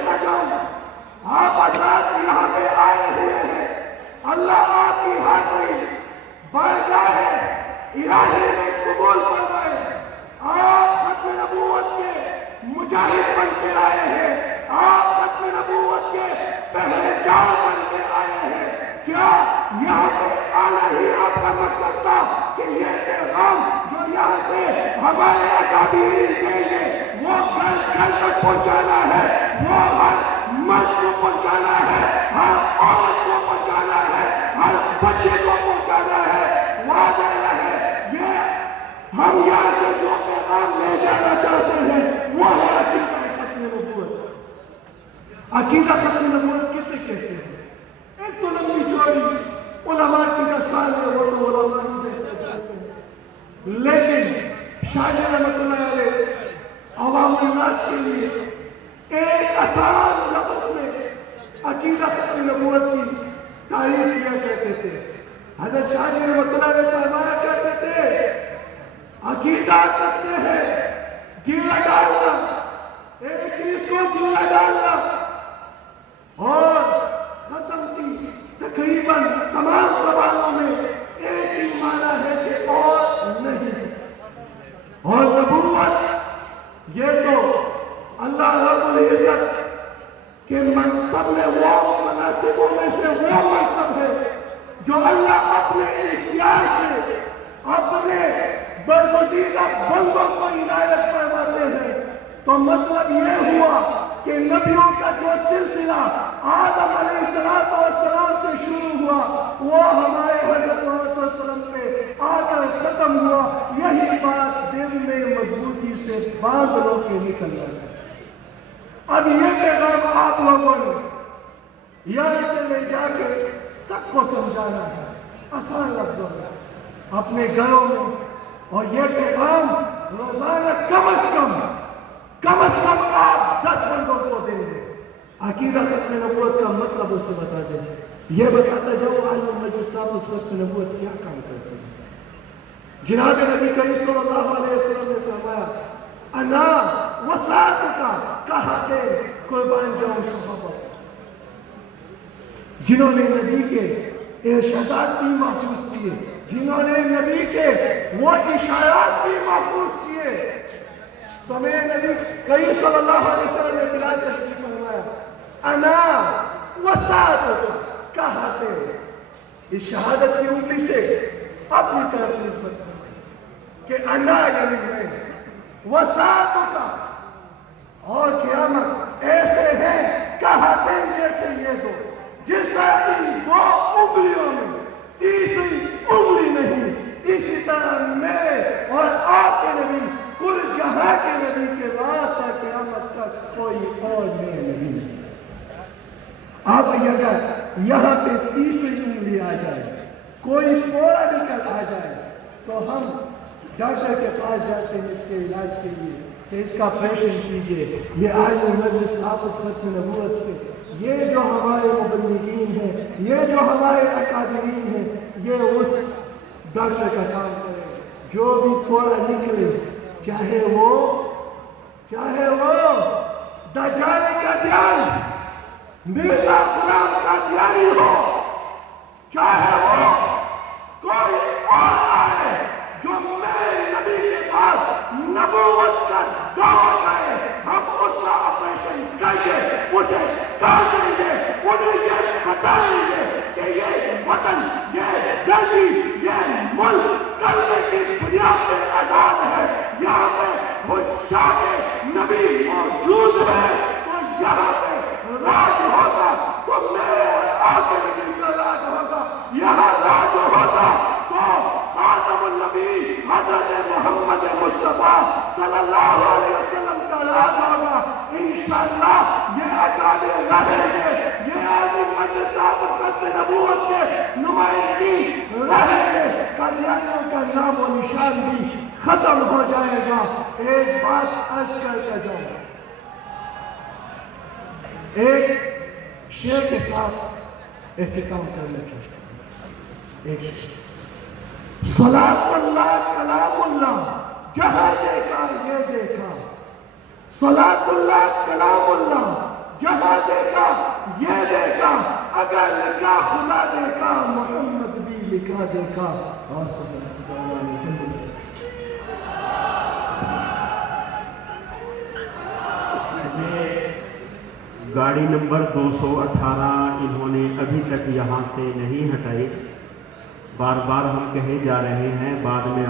کہتا جاؤں آپ حضرات یہاں پہ آئے ہوئے ہیں، اللہ آپ کی حاضری بارگاہ الہی میں قبول فرمائے۔ آپ ختم نبوت کے مجاہد بن کے آئے ہیں، آپ ختم نبوت کے پہلے جان بن کے آئے ہیں۔ کیا یہاں پہ آنا ہی آپ کا مقصد تھا کہ یہ پیغام جو یہاں سے ہمارے اکابرین دیں گے وہ گھر گھر تک پہنچانا ہے، وہ ہر مرد کو پہنچانا ہے، ہر عورت کو پہنچانا ہے، ہر بچے کو پہنچانا ہے؟ وعدہ ہے یہ ہم یہاں سے جو پیغام لے جانا چاہتے ہیں وہ ہے عقیدہ ختم نبوت۔ عقیدہ ختم نبوت کسے کہتے ہیں؟ ایک تو لمبی چوڑی علماء کی دستار ہے، وہ تو علماء ہی دیتے ہیں، لیکن شاہ جی رحمۃ اللہ علیہ عوام الناس کے لیے ایک آسان لفظ میں عقیدہ ختم نبوت کی تعریف کیا کرتے تھے۔ حضرت شاہ جی رحمۃ اللہ علیہ فرمایا کرتے تھے عقیدہ کب سے ہے؟ گلا ڈالنا، ایک چیز کو گلا ڈالنا، اور ختم کی تقریباً تمام زبانوں میں ایک ہی معنی ہے کہ اور نہیں۔ اور نبوت یہ تو اللہ رب العزت کے منصب میں وہ مناصبوں میں سے وہ منصب ہے جو اللہ اپنے اختیار سے اپنے برگزیدہ بندوں کو عنایت فرماتے ہیں۔ تو مطلب یہ ہوا کہ نبیوں کا جو سلسلہ آدم علیہ السلام سے شروع ہوا وہ ہمارے حضرت محمد صلی اللہ علیہ وسلم پہ آ کر ختم ہوا۔ یہی بات دل میں مضبوطی سے باندھ لو کے نکلنا ہے۔ اب یہ پیغام آپ لوگوں نے یہاں سے لے جا کے سب کو سمجھانا ہے آسان لفظوں میں اپنے گھروں میں، اور یہ پیغام روزانہ کم از کم آپ 10 بندوں کو دیں گے۔ عقیدہ ختم نبوت کا مطلب اسے بتا دیں، یہ بتاتا جاؤ عالم مجلس اس وقت نبوت کیا کام کرتے ہیں۔ جناب نبی کریم صلی اللہ علیہ وسلم نے فرمایا انا وسعتک کہتے قربان جاؤں صحابہ، جنہوں نے نبی کے ارشادات بھی محفوظ کیے، جنہوں نے نبی کے وہ اشارات بھی محفوظ کیے، تو میرے نبی کریم صلی اللہ علیہ وسلم نے بلال تشریف فرمایا انا وسعتک کہتے، اس شہادت کی انگلی سے اپنی طرف نسبت کریں کہ انا یعنی میں، وسعتک، اور قیامت ایسے ہیں کہتے جیسے یہ دو، جس طرح ان 2 انگلیوں میں تیسری انگلی نہیں، اسی طرح میں اور آپ کے نبی کل جہاں کے نبی کے بعد تا قیامت تک کوئی اور میں نہیں۔ اب اگر یہاں پہ تیسری انگلی آ جائے، کوئی پوڑا نکل آ جائے، تو ہم ڈاکٹر کے پاس جاتے ہیں اس کے علاج کے لیے کہ اس کا آپریشن کیجیے۔ یہ آج مجلس ناقص ختم نبوت کے یہ جو ہمارے مبلغین ہیں، یہ جو ہمارے اکابرین ہیں، یہ اس ڈاکٹر کا کام کرے۔ جو بھی پوڑا نکلے، چاہے وہ دجال کا دیان مرزا غلام قادیانی ہو، چاہے وہ کوئی اور آئے جو میرے نبی کے بعد نبوت کا دعویٰ کرے، ہم اس کا آپریشن کر کے اسے کاٹ دیں گے، انہیں یہ بتا دیں گے کہ یہ وطن، یہ دھرتی، یہ ملک کلمے کی بنیاد پہ آزاد ہے۔ یہاں پہ حجاج نبی موجود ہے، تو یہاں پہ راج ہوگا، تو میرے آقا نبی کا راج ہوگا۔ یہاں راج ہوگا تو خاتم النبی حضرت محمد مصطفیٰ صلی اللہ علیہ وسلم کا راج ہوگا۔ انشاءاللہ یہ اکابر رہیں گے، یہ عالم مجلس ختم نبوت کے نمائندگی رہیں گے، قادیانیوں کا نام و نشان بھی ختم ہو جائے گا۔ ایک بات عرض کرتا جاؤں، ایک شعر کے ساتھ اختتام کرنا چاہتا ہوں۔ ایک صلاۃ اللہ کلام اللہ، جہاں دیکھا یہ دیکھا، صلاۃ اللہ کلام اللہ، جہاں دیکھا یہ دیکھا، اگر لکھا خدا دیکھا محمد بھی لکھا دیکھا. اور گاڑی نمبر 218 انہوں نے ابھی تک یہاں سے نہیں ہٹائی. بار بار ہم کہے جا رہے ہیں، بعد میں آپ